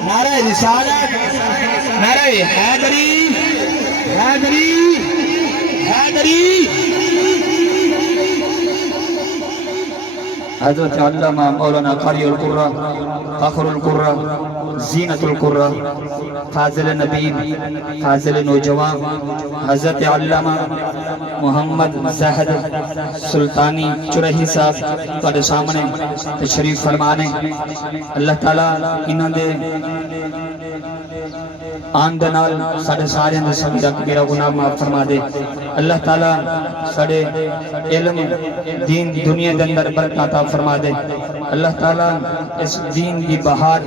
नारे रिसालत, नारे हैदरी, हैदरी, हैदरी। हज़रत अल्लामा मौलाना क़ारिउल क़ुर्रा, फ़ख़्रुल क़ुर्रा, ज़ीनतुल क़ुर्रा, फ़ाज़िल नबीन, फ़ाज़िल नौजवान, हज़रत अल्लामा मोहम्मद ज़ाहिद सुल्तानी चुरही साहब तुहाडे सामने तशरीफ फरमाने। अल्लाह ताला इन्हां दे आन दे नाल साडे सारियां दे सगीरा कबीरा गुनाह माफ फरमा दे। अल्लाह ताला साडे इल्म दीन दुनिया के अंदर बरकत अता फरमा दे। अल्लाह ताला इस दीन की बहार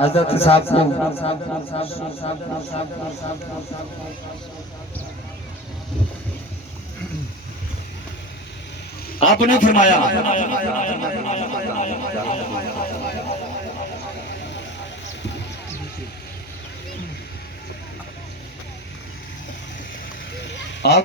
हजरत साहब को आपने फरमाया आप